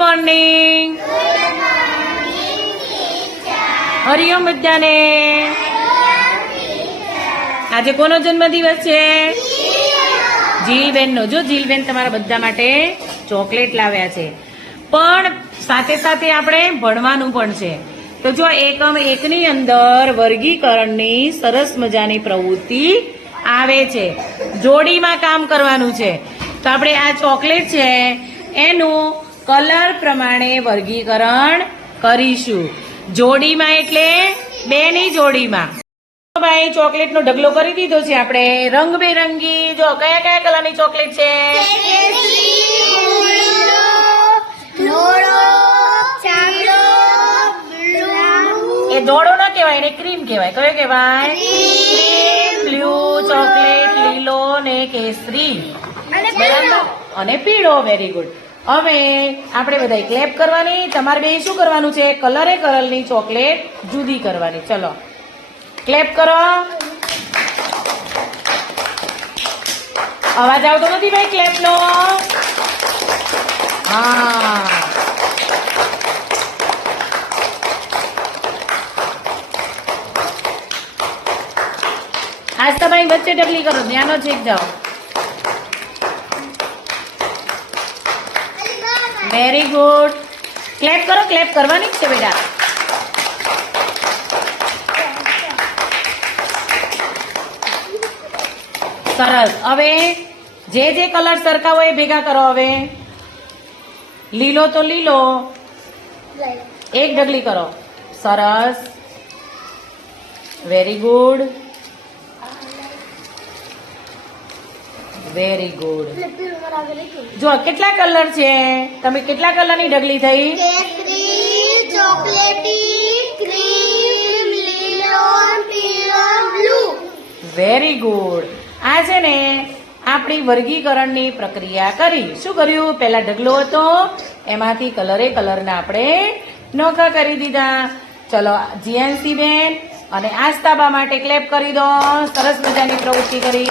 Morning Hariom બધાને. આજે કોનો જન્મદિવસ છે? જીલબેનનો. જો જીલબેન તમારા બધા માટે ચોકલેટ લાવ્યા છે. પણ સાથે સાથે આપણે ભણવાનું પણ છે. તો જો એકમ એકની અંદર વર્ગીકરણની સરસ મજાની પ્રવૃત્તિ આવે છે. જોડીમાં કામ કરવાનું છે. તો આપણે આ ચોકલેટ છે, એનું કલર પ્રમાણે વર્ગીકરણ કરીશું. જોડીમાં એટલે બેની જોડીમાં. ભાઈ ચોકલેટ નો ઢગલો કરી દીધો છે આપણે. રંગબેરંગી જો કયા કયા કલરની ચોકલેટ છે? એ દોડો ના કહેવાય એને ક્રીમ કહેવાય. કયો કહેવાય? ક્રીમ બ્લુ ચોકલેટ લીલો ને કેસરી. અને પીળો. વેરી ગુડ હવે આપણે બધા ક્લેપ કરવાની. તમારે બે શું કરવાનું છે? કલરે કલરની ચોકલેટ જુદી કરવાની. ચલો. ક્લેપ કરો. અવાજ આવતો નથી ભાઈ ક્લેપ નો હા. આજ તમારી વચ્ચે ડબલી કરો. ધ્યાનો ચેક જાઓ. વેરી ગુડ ક્લેપ કરો ક્લેપ કરવાની જ છે બેટા. સરસ. હવે જે જે કલર સરખા હોય એ ભેગા કરો હવે. લીલો તો લીલો. એક ડગલી કરો. સરસ. વેરી ગુડ વેરી ગુડ જો કેટલા કલર છે? તમે કેટલા કલરની ડગલી થઈ? વેરી ગુડ આ છે ને આપણી વર્ગીકરણની પ્રક્રિયા કરી. શું કર્યું? પહેલા ઢગલો હતો. એમાંથી કલરે કલરના આપણે નોખા કરી દીધા. ચલો જીએનસી બેન અને આસ્તાબા માટે ક્લેપ કરી દો. સરસ મજાની પ્રવૃત્તિ કરી.